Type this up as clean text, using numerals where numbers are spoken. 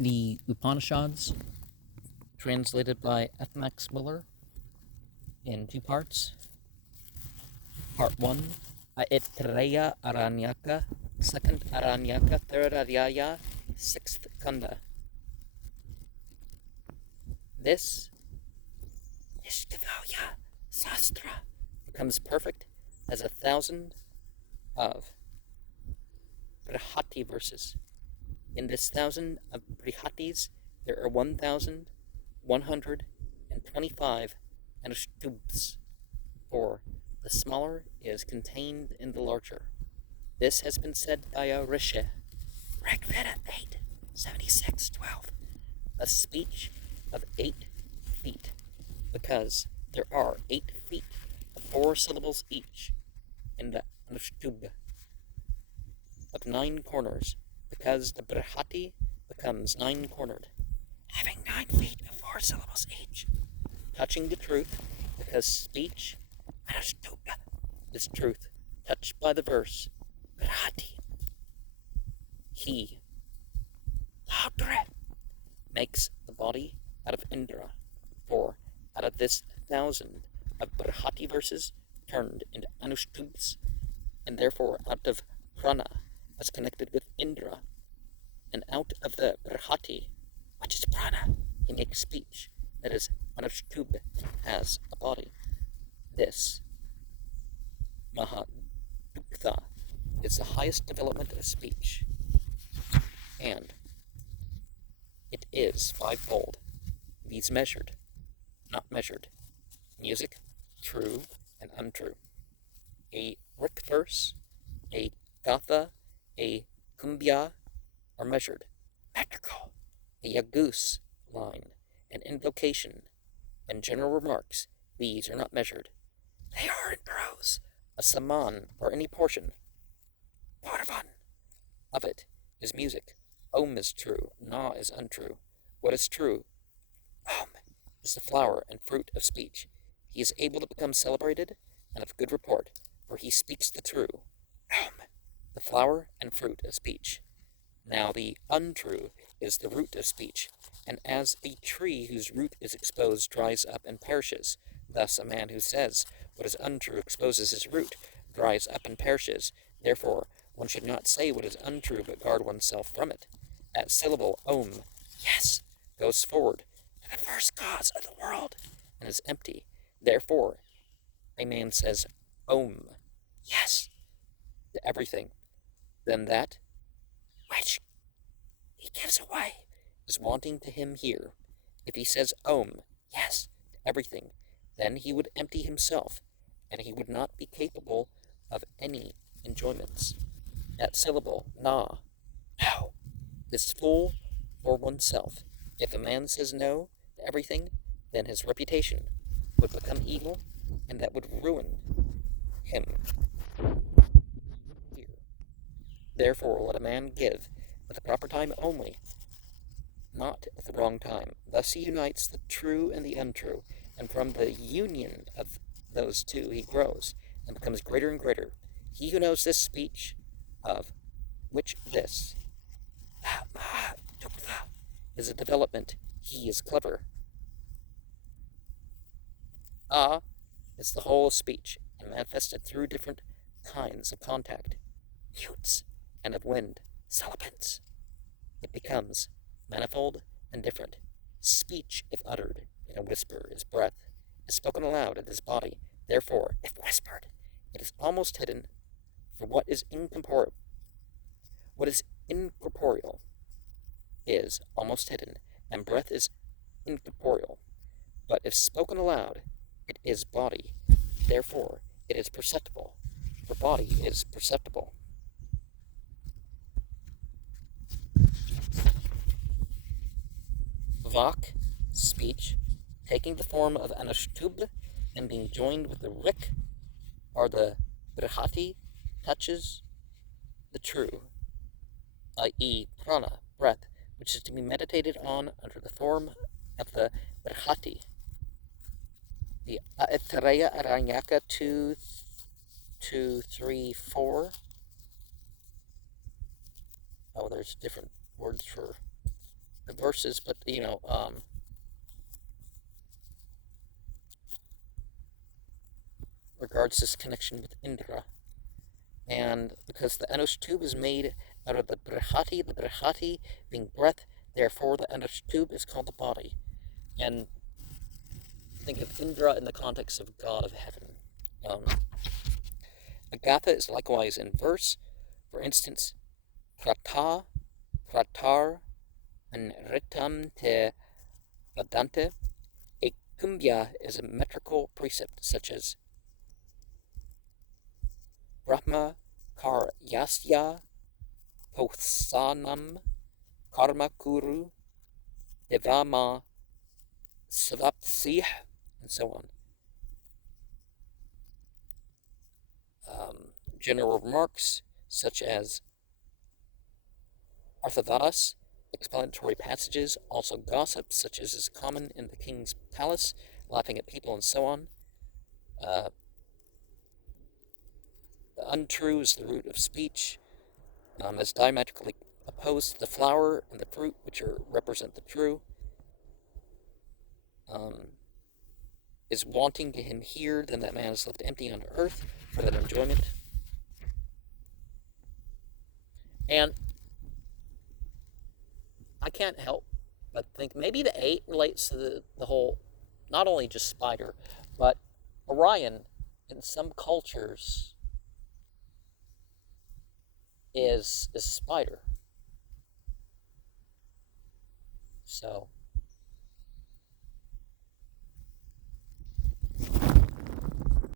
The Upanishads, translated by F. Muller in two parts. Part 1, Aitareya Aranyaka, 2nd Aranyaka, 3rd Adhyaya, 6th Kanda. This Ishtavalya Sastra becomes perfect as 1,000 of Brihati verses. In this 1,000 of Brihatis, there are 1,125 Anushtubhs, for the smaller is contained in the larger. This has been said by a Rishi, Rigveda 8:76:12, a speech of 8 feet, because there are 8 feet of 4 syllables each in the Anushtubh, of 9 corners, because the Brihati becomes 9-cornered, having 9 feet of 4 syllables each, touching the truth, because speech, Anushtubh, is truth, touched by the verse, Brihati. He, Laudre, makes the body out of Indra, for out of this 1,000 of Brihati verses turned into Anushtubhs, and therefore out of Prana, as connected with Indra, and out of the Brihati, which is Prana, he makes speech, that is, Anushtubh has a body. This Mahadukta is the highest development of speech, and it is 5-fold. These measured, not measured. Music, true and untrue. A Rik verse, a Gatha, a Kumbhya are measured. Metrical. A Yagus line, an invocation, and general remarks, these are not measured. They are in prose, a saman, or any portion. Parvan of it is music. Om is true, Na is untrue. What is true? Om is the flower and fruit of speech. He is able to become celebrated and of good report, for he speaks the true. Om, the flower and fruit of speech. Now the untrue is the root of speech, and as a tree whose root is exposed dries up and perishes, thus a man who says what is untrue exposes his root, dries up and perishes. Therefore, one should not say what is untrue, but guard oneself from it. That syllable, Om, yes, goes forward to the first cause of the world, and is empty. Therefore, a man says, Om, yes, to everything. Then that which he gives away is wanting to him here. If he says Om, yes, to everything, then he would empty himself, and he would not be capable of any enjoyments. That syllable, Na, no, is full for oneself. If a man says no to everything, then his reputation would become evil, and that would ruin him here. Therefore, let a man give at the proper time only, not at the wrong time. Thus he unites the true and the untrue, and from the union of those two he grows, and becomes greater and greater. He who knows this speech, of which this is a development, he is clever. Is the whole of speech, and manifested through different kinds of contact, mutes, and of wind, sibilants. It becomes manifold and different. Speech, if uttered in a whisper, is breath, is spoken aloud, it is body. Therefore, if whispered, it is almost hidden, for what is incorporeal is almost hidden, and breath is incorporeal. But if spoken aloud, it is body. Therefore, it is perceptible, for body is perceptible. Vak, speech, taking the form of Anushtubh and being joined with the Rik, or the Brihati, touches the true, i.e. Prana, breath, which is to be meditated on under the form of the Brihati. The Aitareya Aranyaka 2.3.6. Oh, there's different words for the verses, but regards this connection with Indra. And because the Anush tube is made out of the Brihati being breath, therefore the Anush tube is called the body. And think of Indra in the context of God of heaven. Agatha is likewise in verse. For instance, krata, kratar, and ritam te vadante. A kumbya is a metrical precept such as Brahma kar yasya potsanam karma kuru devama svapsih, and so on. General remarks such as Arthavadas, explanatory passages, also gossip, such as is common in the king's palace, laughing at people and so on. The untrue is the root of speech, as diametrically opposed to the flower and the fruit, which represent the true. Is wanting to him here, then that man is left empty on earth for that enjoyment. And I can't help but think maybe the 8 relates to the whole, not only just spider, but Orion in some cultures is a spider. So